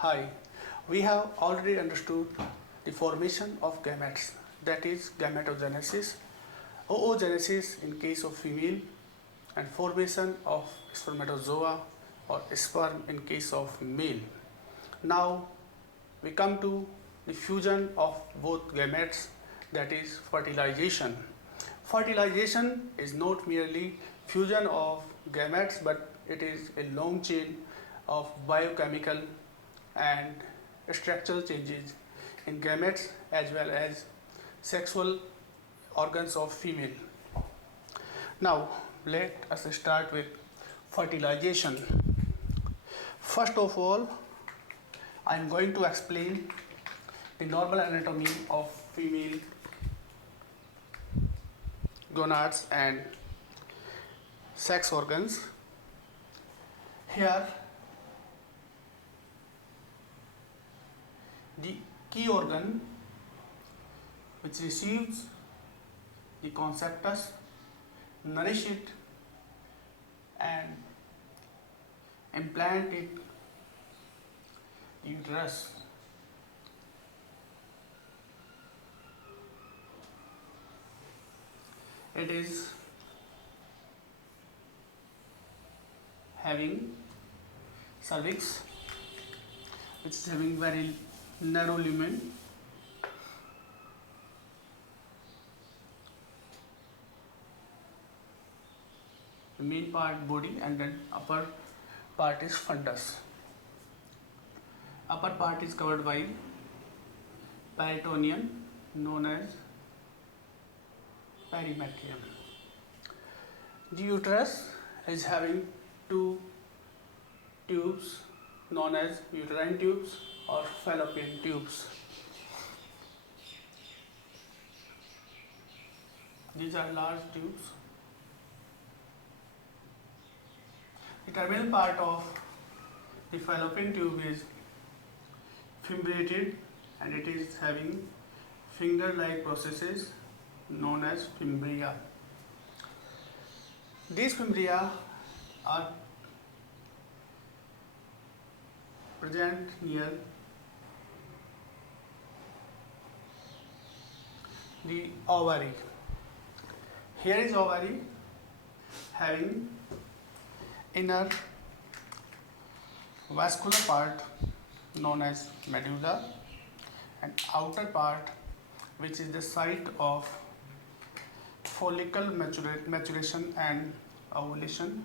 Hi, we have already understood the formation of gametes, that is gametogenesis, oogenesis in case of female, and formation of spermatozoa or sperm in case of male. Now we come to the fusion of both gametes, that is fertilization. Fertilization is not merely fusion of gametes, but it is a long chain of biochemical and structural changes in gametes as well as sexual organs of female. Now let us start with fertilization. First of all, I am going to explain the normal anatomy of female gonads and sex organs. Here the key organ which receives the conceptus, nourish it and implant it uterus. It is having cervix, which is having very narrow lumen, the main part body, and then upper part is fundus. Upper part is covered by peritoneum known as perimetrium. The uterus is having two tubes known as uterine tubes or fallopian tubes. These are large tubes. The terminal part of the fallopian tube is fimbriated and it is having finger-like processes known as fimbria. These fimbria are present near the ovary. Here is ovary having inner vascular part known as medulla and outer part which is the site of follicle maturation and ovulation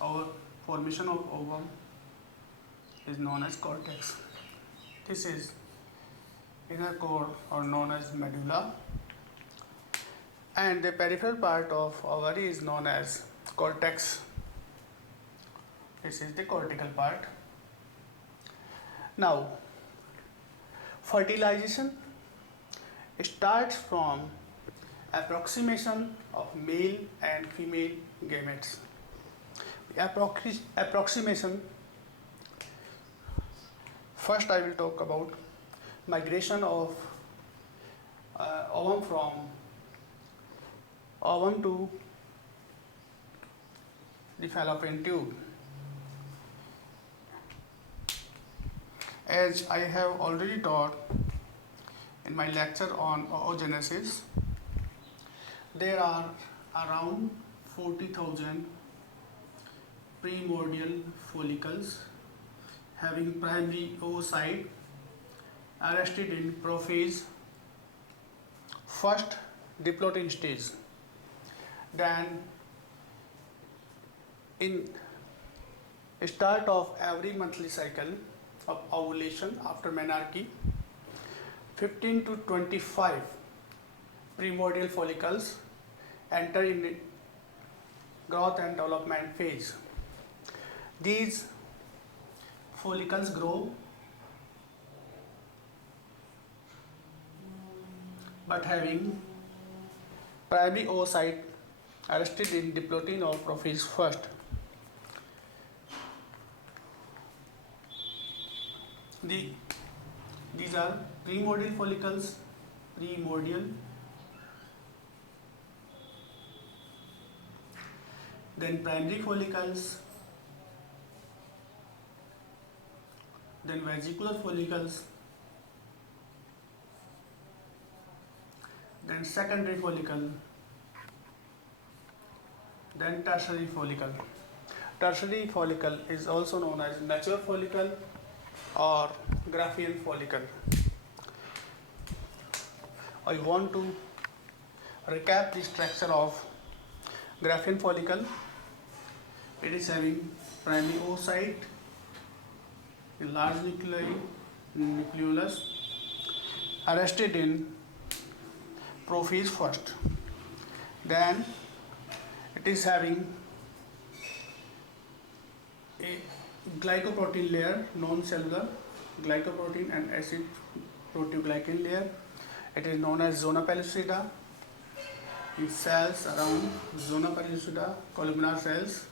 or formation of ovum is known as cortex. This is inner core or known as medulla, and the peripheral part of ovary is known as cortex. This is the cortical part. Now, fertilization starts from approximation of male and female gametes. Approximation. First, I will talk about migration of ovum from ovum to the fallopian tube. As I have already taught in my lecture on oogenesis, there are around 40,000 primordial follicles having primary oocyte arrested in prophase, first diplotin stage. Then in start of every monthly cycle of ovulation after menarche, 15 to 25 primordial follicles enter in growth and development phase. These follicles grow but having primary oocyte arrested in diplotin or prophase first. These are primordial follicles, primordial, then primary follicles, then vesicular follicles, then secondary follicle, then tertiary follicle. Tertiary follicle is also known as mature follicle or Graphene follicle. I want to recap the structure of Graphene follicle. It is having primary oocyte, a large nucleolus arrested in prophase first. Then it is having a glycoprotein layer, non-cellular glycoprotein and acid proteoglycan layer. It is known as zona pellucida. In cells around zona pellucida, columnar cells.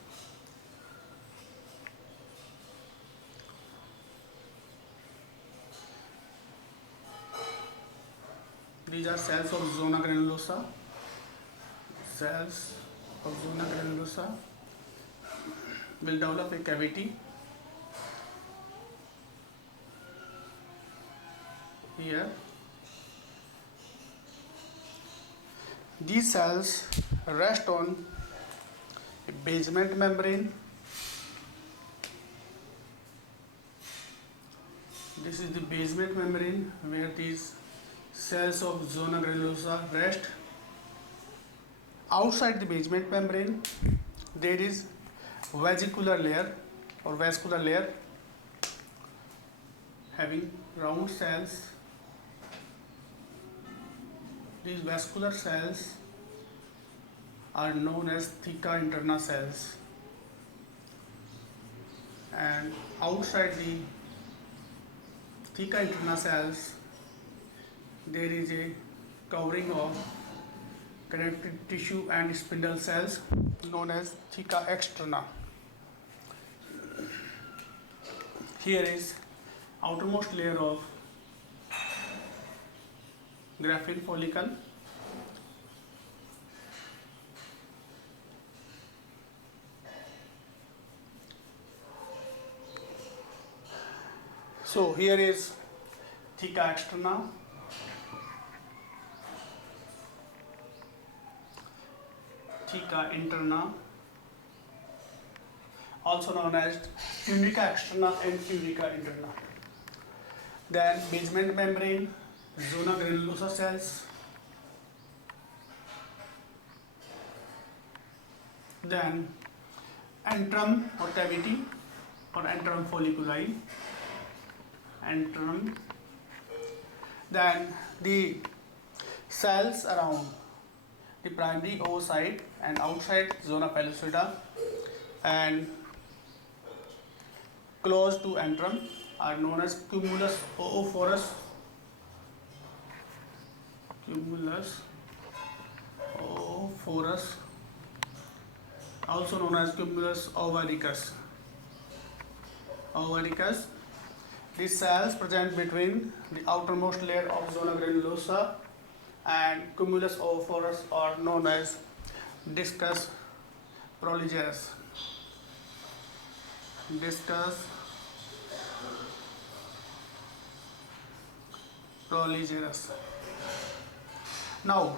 These are cells of zona granulosa. Cells of zona granulosa will develop a cavity here. These cells rest on a basement membrane. This is the basement membrane where these cells of zona granulosa rest. Outside the basement membrane, there is vesicular layer or vascular layer having round cells. These vascular cells are known as theca interna cells, and outside the theca interna cells there is a covering of connective tissue and spindle cells known as theca externa. Here is outermost layer of Graphene follicle. So here is theca externa. Theca interna, also known as tunica externa and tunica interna. Then basement membrane, zona granulosa cells, then antrum or cavity or antrum folliculi, antrum, then the cells around the primary oocyte and outside zona pellucida and close to antrum are known as cumulus oophorus. Cumulus oophorus, also known as cumulus ovaricus. Ovaricus. These cells present between the outermost layer of zona granulosa and cumulus oophorus are known as discus proligerus. Discus proligerus. Now,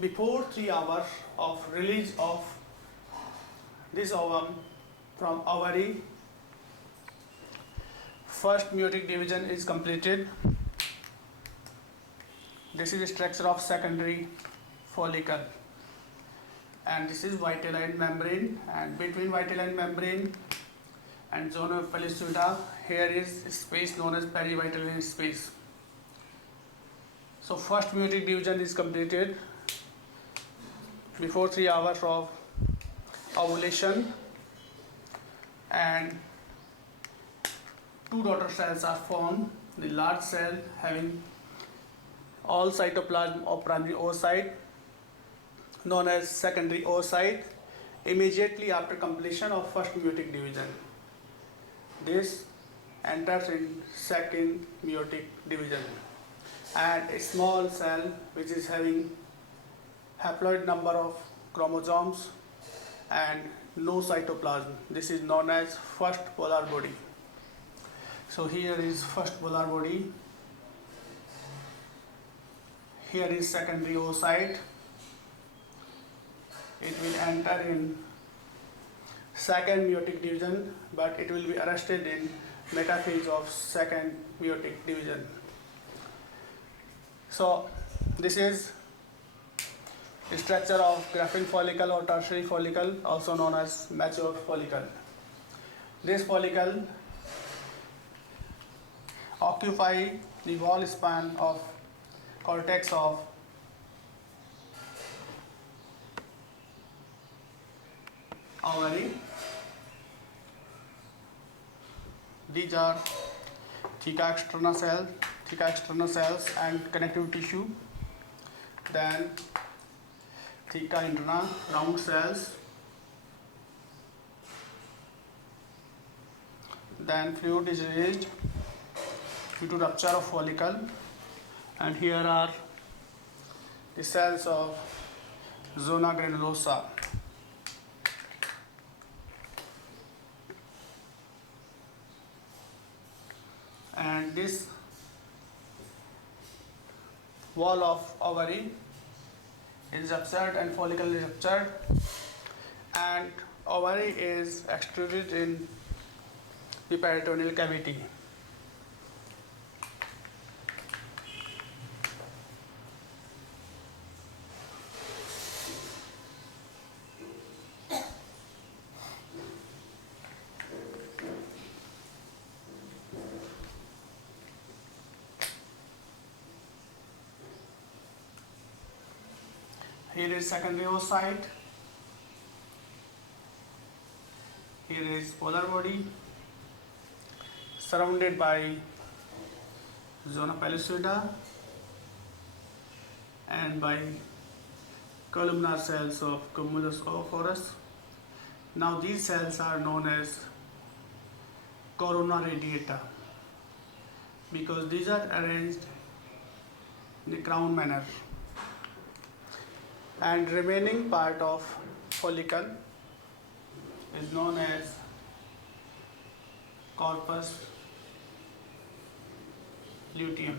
before 3 hours of release of this ovum from ovary, first meiotic division is completed. This is the structure of secondary follicle, and this is vitelline membrane, and between vitelline membrane and zona pellucida here is space known as perivitelline space. So first meiotic division is completed before 3 hours of ovulation, and 2 daughter cells are formed. The large cell having all cytoplasm of primary oocyte known as secondary oocyte immediately after completion of first meiotic division. This enters in second meiotic division, and a small cell which is having haploid number of chromosomes and no cytoplasm. This is known as first polar body. So here is first polar body, here is secondary oocyte. It will enter in second meiotic division, but it will be arrested in metaphase of second meiotic division. So this is the structure of graphene follicle or tertiary follicle, also known as mature follicle. This follicle occupy the wall span of cortex of ovary. These are theca externa cells and connective tissue. Then theca interna, round cells. Then fluid is released due to rupture of follicle, and here are the cells of zona granulosa. And this wall of ovary is ruptured and follicle is ruptured, and ovary is extruded in the peritoneal cavity. Here is secondary oocyte, here is polar body surrounded by zona pellucida and by columnar cells of cumulus oophorus. Now these cells are known as corona radiata because these are arranged in the crown manner, and remaining part of follicle is known as corpus luteum.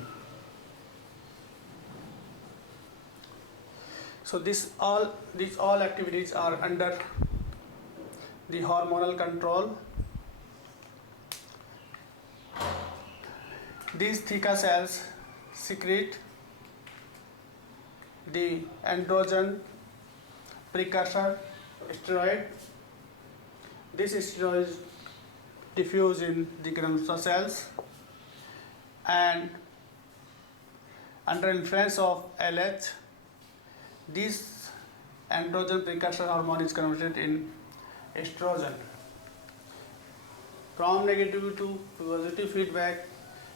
So these all activities are under the hormonal control. These theca cells secrete the androgen precursor steroid. This steroid is diffused in the granulosa cells, and under influence of LH, this androgen precursor hormone is converted in estrogen. From negative to positive feedback,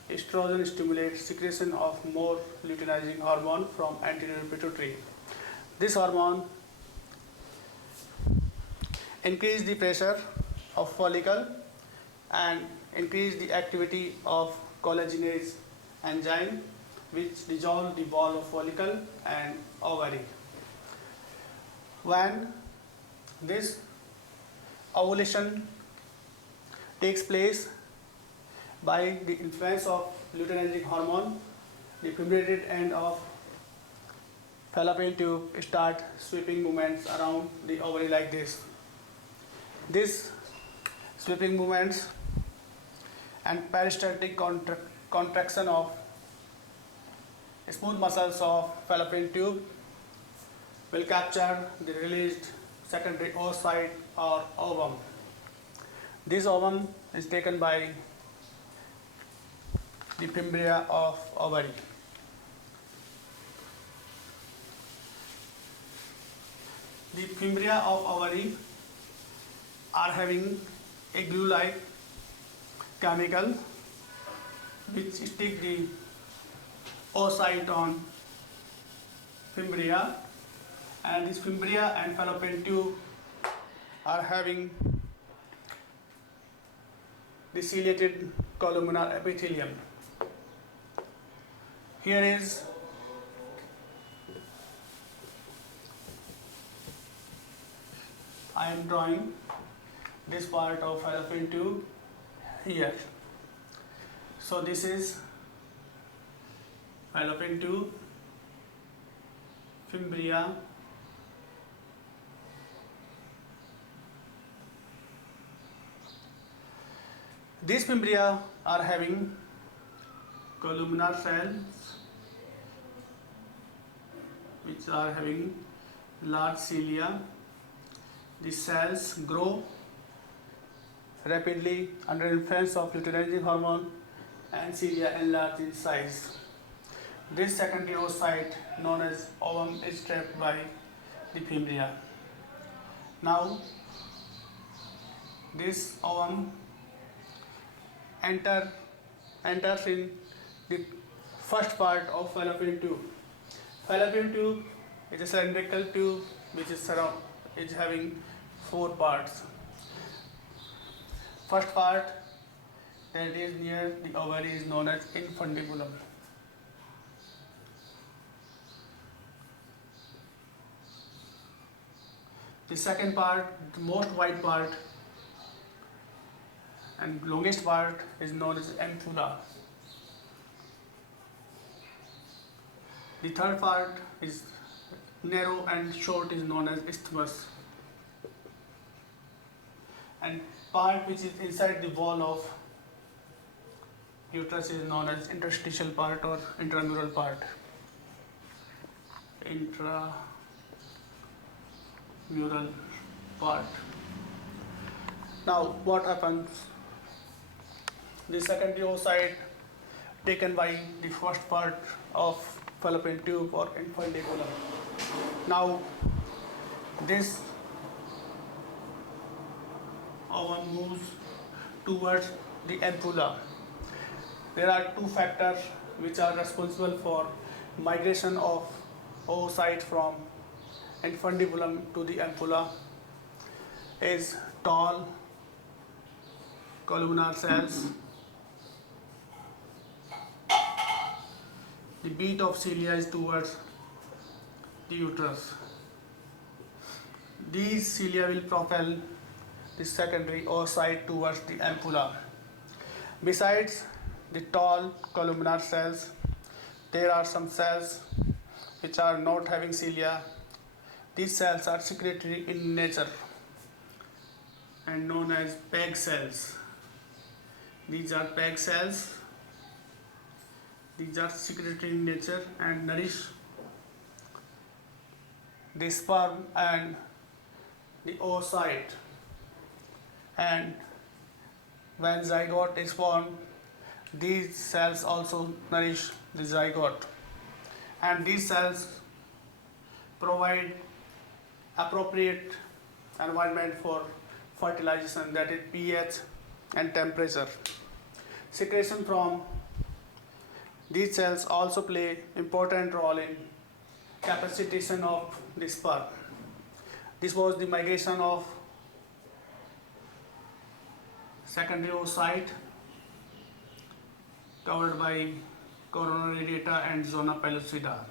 estrogen stimulates secretion of more luteinizing hormone from anterior pituitary. This hormone increases the pressure of follicle and increase the activity of collagenase enzyme, which dissolve the wall of follicle and ovary. When this ovulation takes place by the influence of luteinizing hormone, the fibrated end of fallopian tube start sweeping movements around the ovary like this. These sweeping movements and peristaltic contraction of smooth muscles of fallopian tube will capture the released secondary oocyte or ovum. This ovum is taken by the fimbria of ovary. The fimbria of ovary are having a glue-like chemical which stick the oocyte on fimbria, and this fimbria and fallopian tube are having the ciliated columnar epithelium. Here is I am drawing this part of fallopian tube here. So this is fallopian tube, fimbria, these fimbria are having columnar cells which are having large cilia. The cells grow rapidly under influence of luteinizing hormone and cilia enlarge in size. This secondary oocyte known as ovum is trapped by the fimbria. Now this ovum enters in the first part of fallopian tube. Fallopian tube is a cylindrical tube which is having 4 parts. First part that is near the ovary is known as infundibulum. The second part, the most wide part and longest part is known as ampulla. The third part is narrow and short is known as isthmus. And part which is inside the wall of uterus is known as interstitial part or intramural part. Intramural part. Now what happens? The secondary oocyte taken by the first part of fallopian tube or infundibulum. Now this ovum moves towards the ampulla. There are 2 factors which are responsible for migration of oocyte from infundibulum to the ampulla is tall columnar cells, the beat of cilia is towards the uterus. These cilia will propel the secondary oocyte towards the ampulla. Besides the tall columnar cells, there are some cells which are not having cilia. These cells are secretory in nature and known as PEG cells. These are PEG cells. These are secretory in nature and nourish the sperm and the oocyte. And when zygote is formed, these cells also nourish the zygote. And these cells provide appropriate environment for fertilization, that is pH and temperature. Secretion from these cells also play important role in capacitation of the sperm. This was the migration of secondary oocyte covered by coronary data and zona pellucida.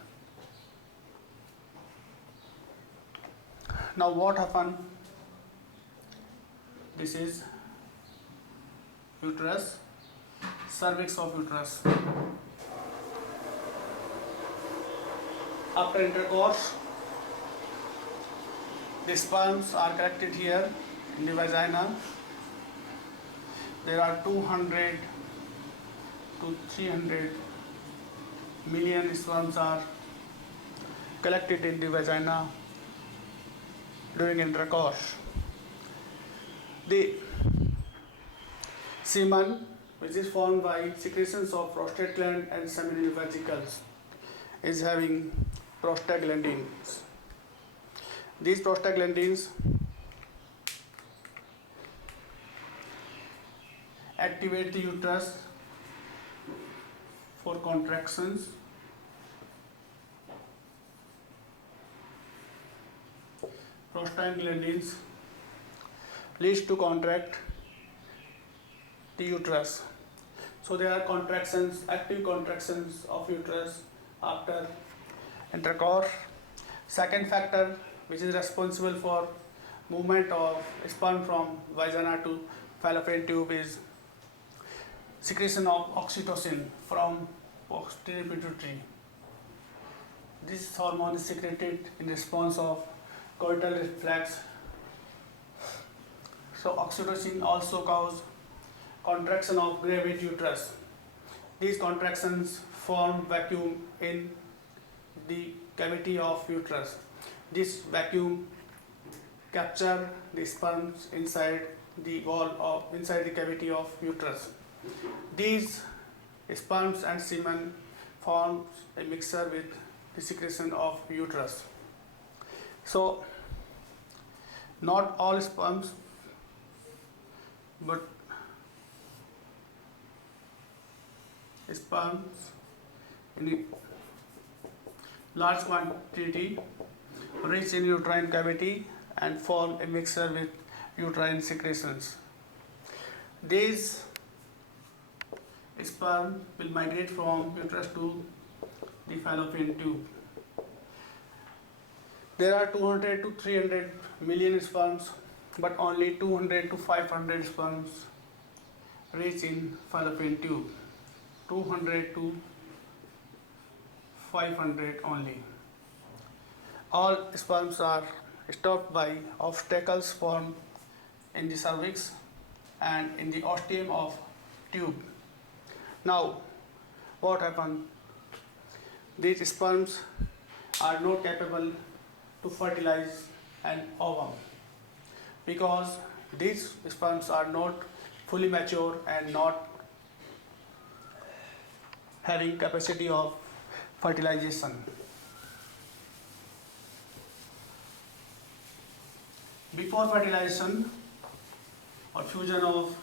Now what happened? This is uterus, cervix of uterus. After intercourse, the sperms are collected here in the vagina. There are 200 to 300 million sperms are collected in the vagina during intercourse. The semen, which is formed by secretions of prostate gland and seminal vesicles, is having prostaglandins. These prostaglandins activate the uterus for contractions. Prostaglandins leads to contract the uterus. So there are contractions, active contractions of uterus after intercourse. Second factor which is responsible for movement of sperm from vagina to fallopian tube is secretion of oxytocin from posterior pituitary. This hormone is secreted in response of coital reflex. So oxytocin also causes contraction of gravid uterus. These contractions form vacuum in the cavity of uterus. This vacuum capture the sperms inside the cavity of uterus. These sperms and semen forms a mixture with the secretion of uterus. So not all sperms, but sperms in large quantity reach in uterine cavity and form a mixture with uterine secretions. These sperm will migrate from uterus to the fallopian tube. There are 200 to 300 million sperms, but only 200 to 500 sperms reach in fallopian tube. 200 to 500 only. All sperms are stopped by obstacles formed in the cervix and in the ostium of tube. Now, what happened? These sperms are not capable to fertilize an ovum because these sperms are not fully mature and not having capacity of fertilization. Before fertilization or fusion of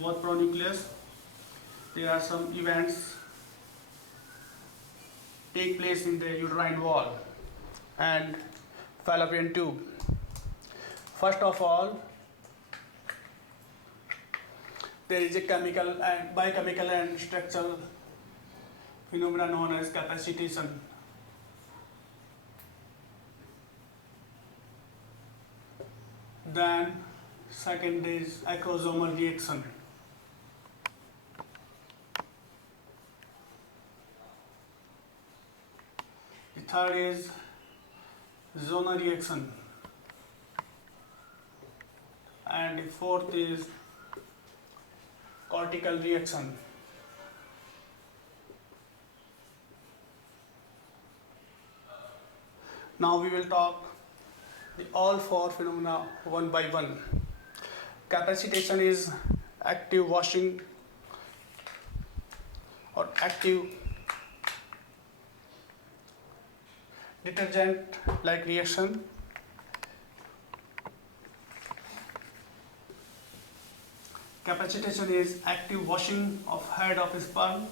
both pronucleus, there are some events take place in the uterine wall and fallopian tube. First of all, there is a chemical and biochemical and structural phenomena known as capacitation. Then second is acrosomal reaction. The third is zonal reaction. And the fourth is cortical reaction. Now we will talk all four phenomena one by one. Capacitation is active washing or active detergent like reaction. Capacitation is active washing of head of sperm.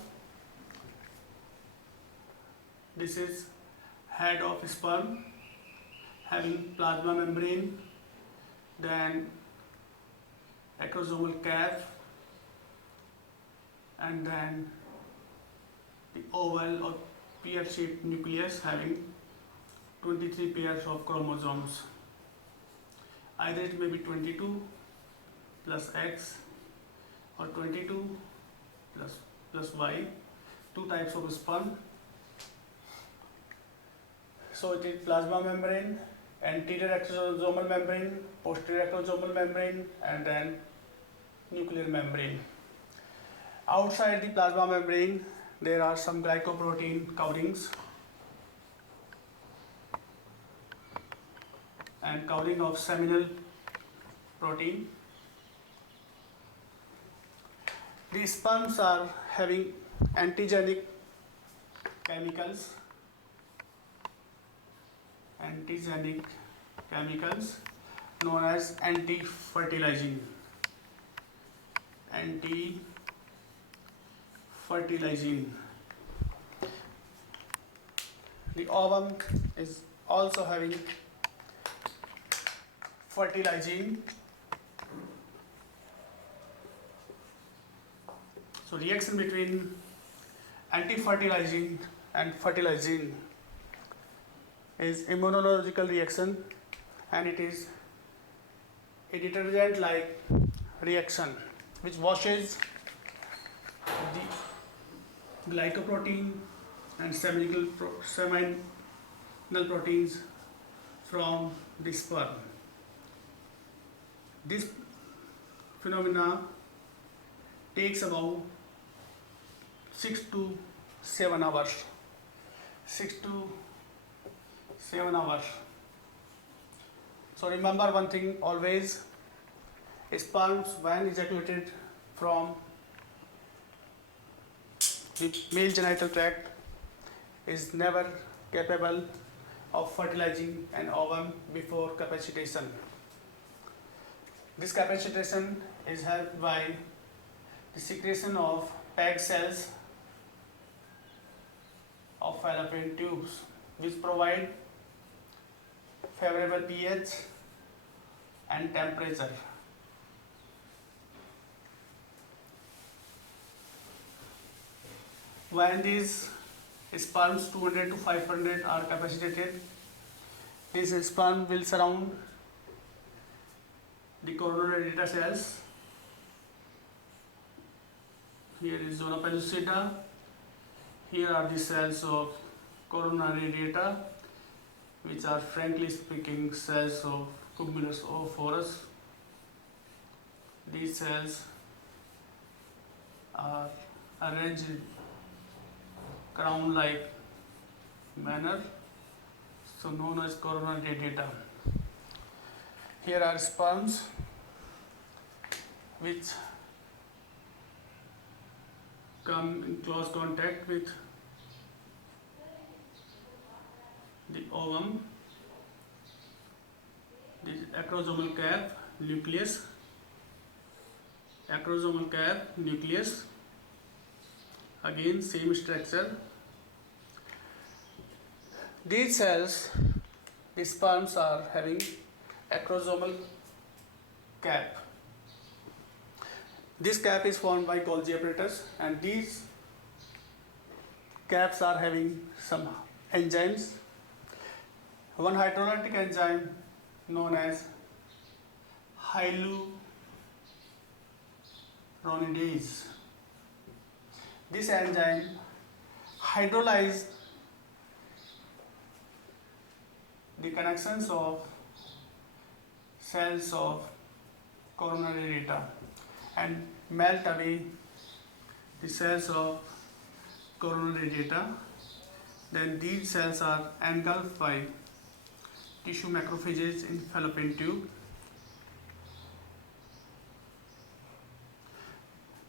This is head of sperm having plasma membrane, then acrosomal cap, and then the oval or pear-shaped nucleus having 23 pairs of chromosomes. Either it may be 22 plus X or 22 plus Y, two types of sperm. So it is plasma membrane, anterior acrosomal membrane, posterior acrosomal membrane, and then nuclear membrane. Outside the plasma membrane, there are some glycoprotein coverings and covering of seminal protein. The sperms are having antigenic chemicals known as anti-fertilizing. The ovum is also having fertilizing. So reaction between anti-fertilizing and fertilizing is immunological reaction, and it is a detergent like reaction which washes the glycoprotein and seminal proteins from the sperm. This phenomena takes about 6 to 7 hours. 6 to 7 hours. So remember one thing always, sperms when ejaculated from the male genital tract is never capable of fertilizing an ovum before capacitation. This capacitation is helped by the secretion of PEG cells of fallopian tubes, which provide favorable pH and temperature. When these sperms 200 to 500 are capacitated, this sperm will surround the coronary radiata cells. Here is zona pellucida. Here are the cells of coronary radiata, which are frankly speaking cells of cumulus oophorus. These cells are arranged in crown-like manner, so known as coronary radiata. Here are sperms which come in close contact with the ovum, the acrosomal cap, nucleus, acrosomal cap, nucleus, again same structure. These cells, the sperms are having acrosomal cap. This cap is formed by Golgi apparatus, and these caps are having some enzymes. One hydrolytic enzyme known as hyaluronidase. This enzyme hydrolyzes the connections of cells of coronary radiata and melt away the cells of coronary radiata. Then these cells are engulfed by tissue macrophages in fallopian tube.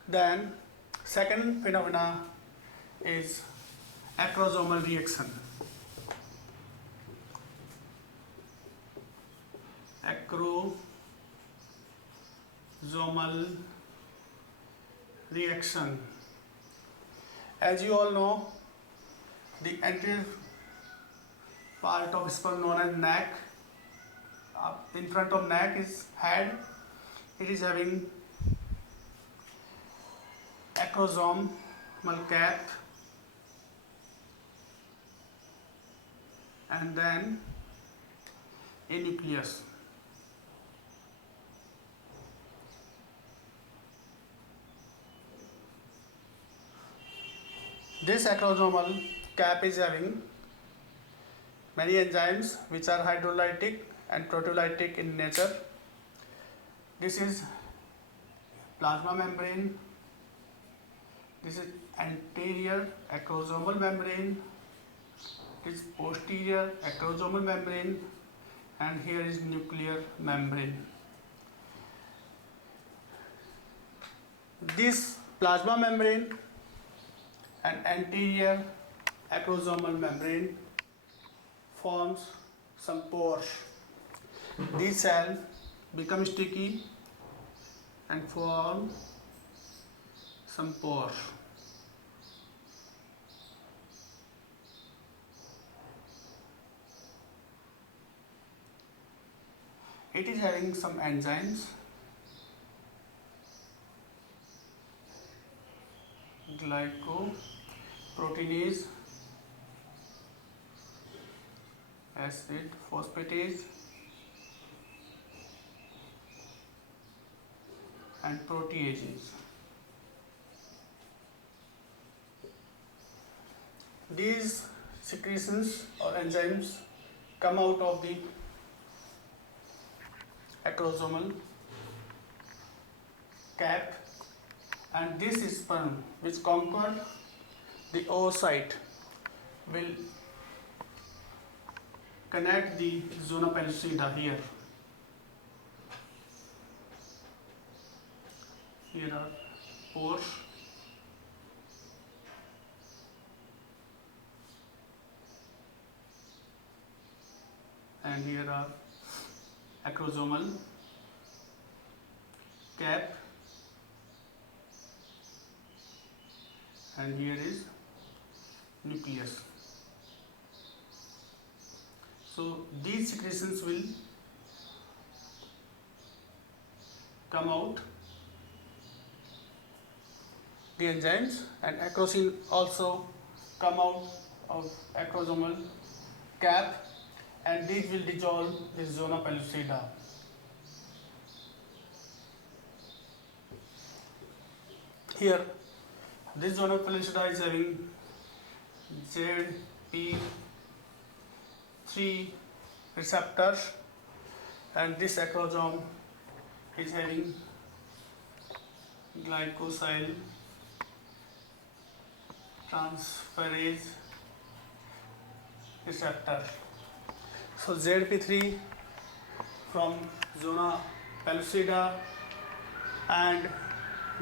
Then second phenomena is acrosomal reaction. Acrosomal reaction. As you all know, the anterior part of sperm known as neck, in front of neck is head. It is having acrosomal cap, and then a nucleus. This acrosomal cap is having many enzymes which are hydrolytic and proteolytic in nature. This is plasma membrane. This is anterior acrosomal membrane. This is posterior acrosomal membrane, and here is nuclear membrane. This plasma membrane and anterior acrosomal membrane forms some pores. These cells become sticky and form some pores. It is having some enzymes, glycoproteinase, acid phosphatase, and proteases. These secretions or enzymes come out of the acrosomal cap, and this sperm which conquered the oocyte will connect the zona pellucida here. Here are pores, and here are acrosomal cap, and here is nucleus. So these secretions will come out, the enzymes, and acrosin also come out of acrosomal cap, and these will dissolve the zona pellucida. Here, this zona pellucida is having ZP3 receptors, and this acrosome is having glycosyl transferase receptor. So ZP3 from zona pellucida and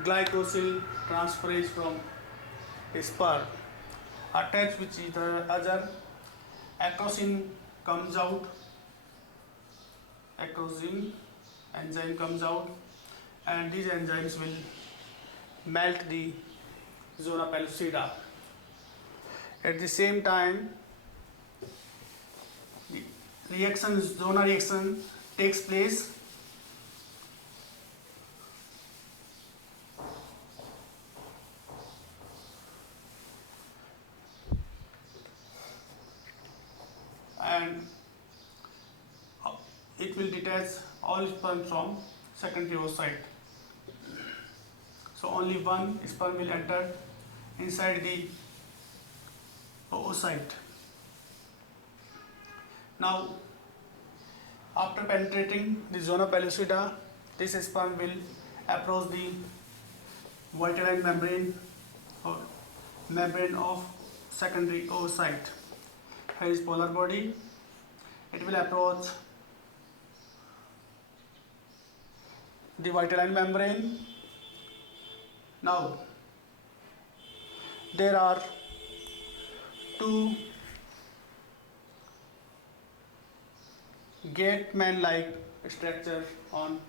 glycosyl transferase from sperm attach with each other. Acrosin comes out, acrosin enzyme comes out, and these enzymes will melt the zona pellucida. At the same time, the zona reaction takes place. And it will detach all sperm from secondary oocyte. So only one sperm will enter inside the oocyte. Now, after penetrating the zona pellucida, this sperm will approach the vitelline membrane or membrane of secondary oocyte. Here is polar body. It will approach the vitelline membrane. Now, there are two gate-man-like structure on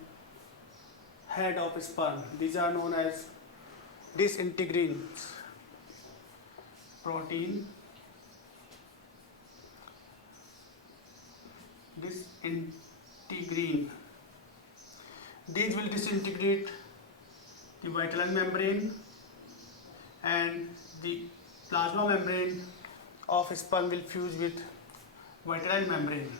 head of sperm. These are known as disintegrins protein. Disintegrin. These will disintegrate the vitelline membrane, and the plasma membrane of sperm will fuse with vitelline membrane.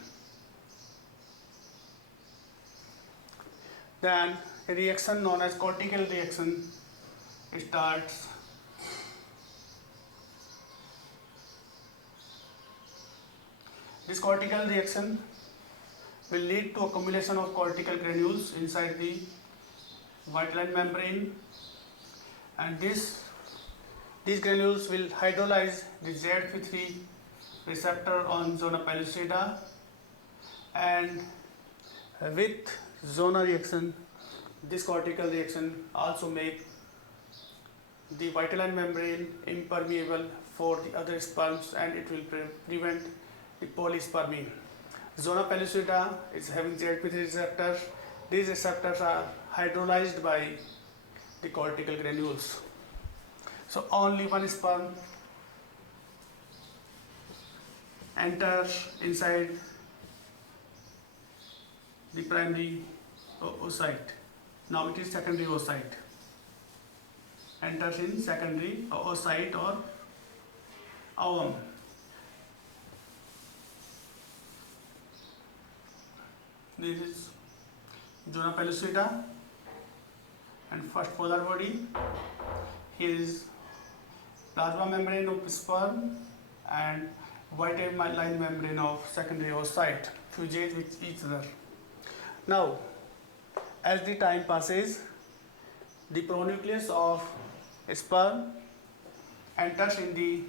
Then a reaction known as cortical reaction starts. This cortical reaction will lead to accumulation of cortical granules inside the vitelline membrane, and these granules will hydrolyze the ZP3 receptor on zona pellucida, and with zona reaction, this cortical reaction also make the vitelline membrane impermeable for the other sperms, and it will prevent the polyspermy. Zona pellucida is having ZP3 receptors. These receptors are hydrolyzed by the cortical granules. So only one sperm enters inside the primary oocyte. Now it is secondary oocyte. Enters in secondary oocyte or ovum. This is zona pellucida and first polar body. Here is plasma membrane of sperm, and white line membrane of secondary oocyte fuses with each other. Now, as the time passes, the pronucleus of sperm enters in the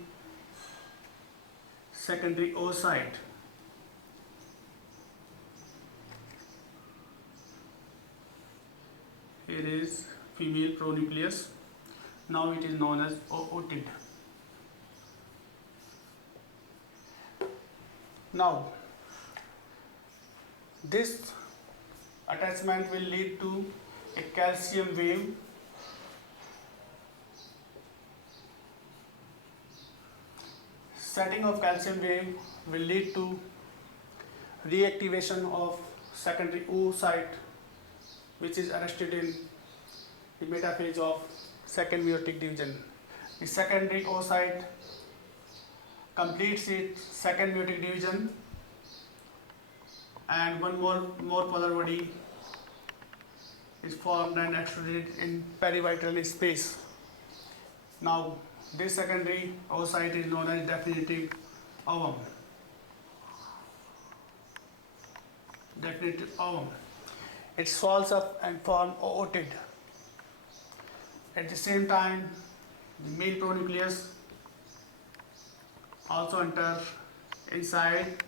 secondary oocyte. Here is female pronucleus. Now it is known as ootid. Now, this attachment will lead to a calcium wave. Setting of calcium wave will lead to reactivation of secondary oocyte, which is arrested in the metaphase of second meiotic division. The secondary oocyte completes its second meiotic division, and one more polar body is formed and extruded in perivitral space. Now, this secondary oocyte is known as definitive ovum. Definitive ovum. It swells up and forms ootid. At the same time, the male pronucleus also enters inside.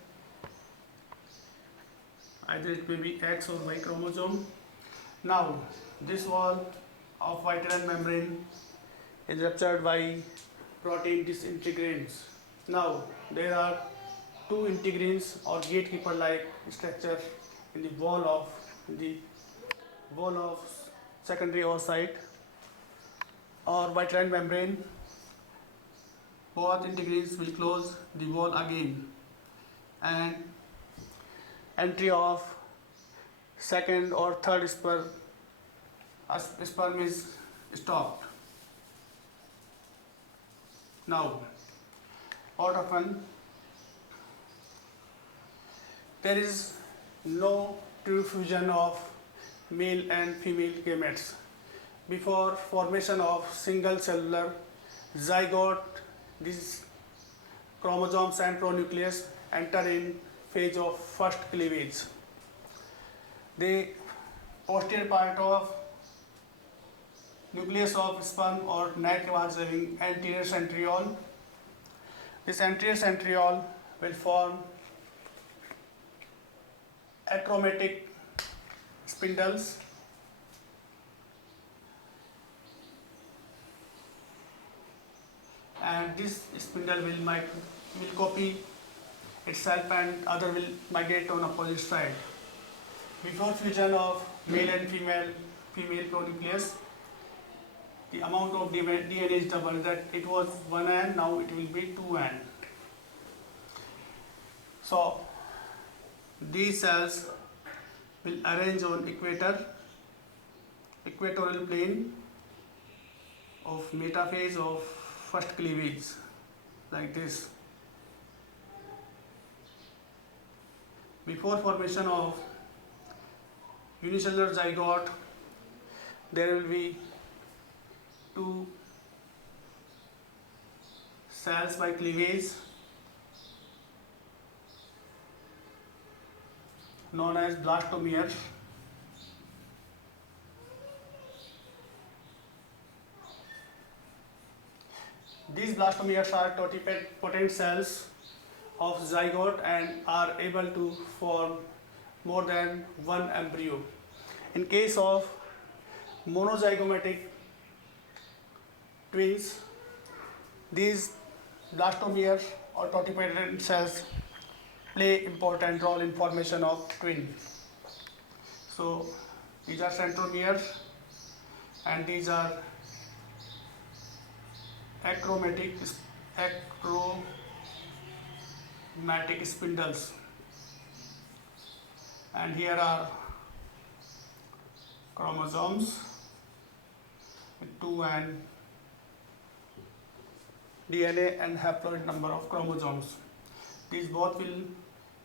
Either it may be X or Y chromosome. Now, this wall of vital membrane is ruptured by protein disintegrins. Now, there are two integrins or gatekeeper-like structure in the wall of secondary oocyte or vital membrane. Both integrins will close the wall again, and entry of second or third sperm is stopped. Now, what often there is no true fusion of male and female gametes. Before formation of single cellular zygote, these chromosomes and pronucleus enter in phase of first cleavage. The posterior part of nucleus of sperm or neck was having anterior centriole. This anterior centriole will form achromatic spindles, and this spindle will copy itself and other will migrate on opposite side. Before fusion of male and female pronucleus, the amount of DNA is double. That it was 1N, now it will be 2N. So these cells will arrange on equatorial plane of metaphase of first cleavage, like this. Before formation of unicellular zygote, there will be two cells by cleavage known as blastomeres. These blastomeres are totipotent cells of zygote and are able to form more than one embryo. In case of monozygomatic twins, these blastomeres or totipotent cells play important role in formation of twin. So these are centromeres and these are achromatic spindles, and here are chromosomes with 2 and DNA and haploid number of chromosomes. These both will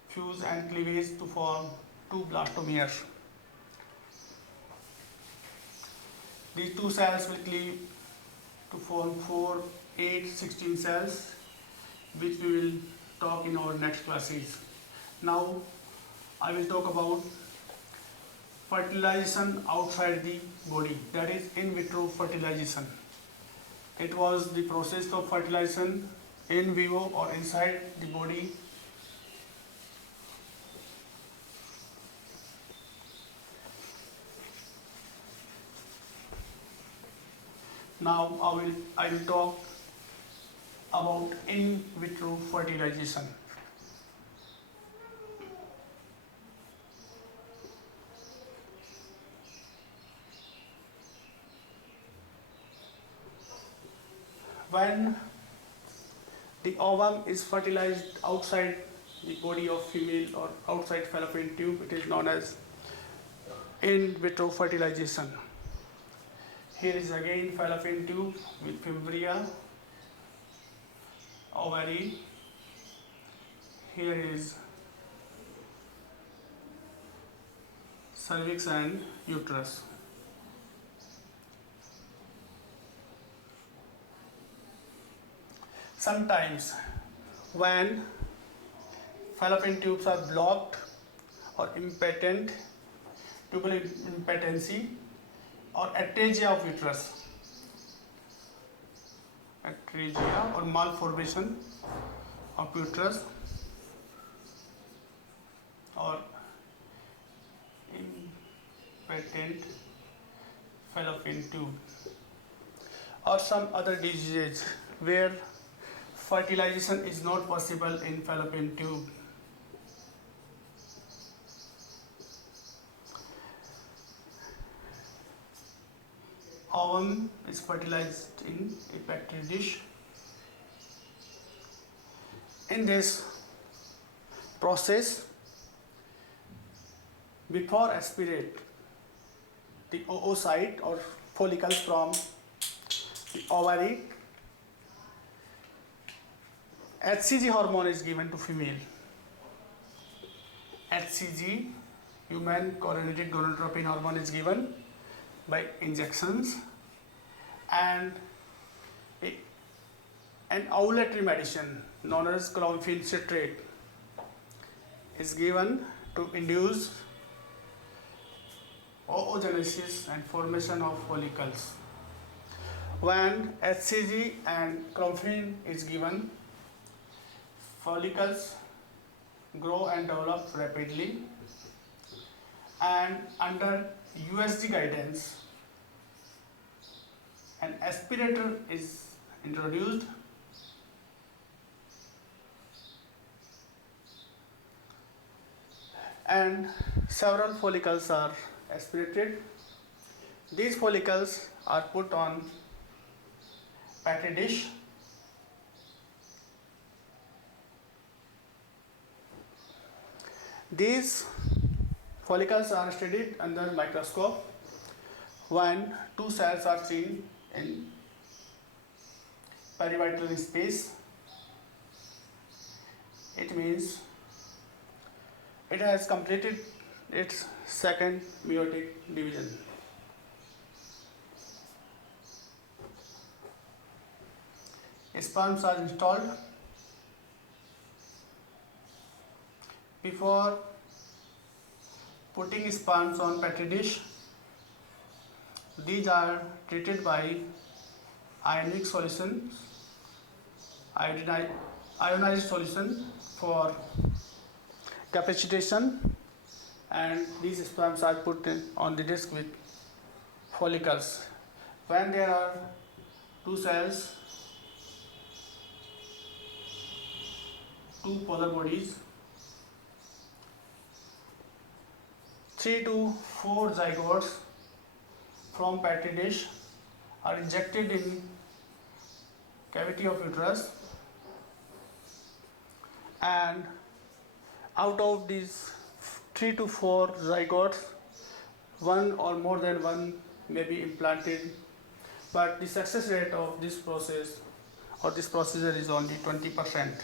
fuse and cleavage to form two blastomeres. These two cells will cleave to form 4, 8, 16 cells. which we will talk in our next classes. Now I will talk about fertilization outside the body, that is in vitro fertilization. It was the process of fertilization in vivo or inside the body. Now I will talk about in vitro fertilization. When the ovum is fertilized outside the body of female or outside fallopian tube, it is known as in vitro fertilization. Here is again fallopian tube with fimbria, ovary. Here is cervix and uterus. Sometimes when fallopian tubes are blocked or impotent, tubular impotency or atresia of uterus, atresia or malformation of uterus or impotent fallopian tube, or some other diseases where fertilization is not possible in fallopian tube. Ovum is fertilized in a petri dish. In this process, before aspirate the oocyte or follicles from the ovary, HCG hormone is given to female. HCG, human chorionic gonadotropin hormone, is given by injections, and an ovulatory medicine known as clomiphene citrate is given to induce oogenesis and formation of follicles. When HCG and clomiphene is given, follicles grow and develop rapidly, and under USG guidance, an aspirator is introduced and several follicles are aspirated. These follicles are put on petri dish. These follicles are studied under microscope when two cells are seen in perivital space. It means it has completed its second meiotic division. Sperms are installed. Before putting sperms on petri dish, these are treated by ionic solution, ionized solution for capacitation, and these sperms are put on the disc with follicles. When there are two cells, two polar bodies, 3 to 4 zygotes from petri dish are injected in cavity of uterus, and out of these 3 to 4 zygotes, one or more than one may be implanted, but the success rate of this process or this procedure is only 20%.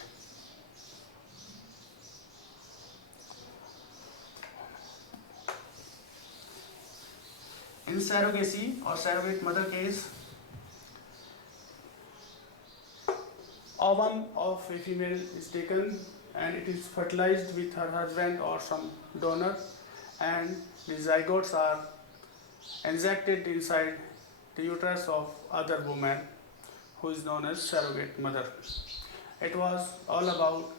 In surrogacy or surrogate mother case, ovum of a female is taken and it is fertilized with her husband or some donor, and the zygotes are injected inside the uterus of other woman who is known as surrogate mother. It was all about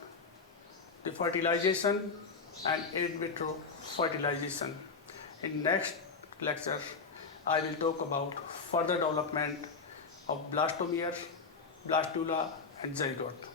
the fertilization and in vitro fertilization. In next lecture, I will talk about further development of blastomere, blastula and zygote.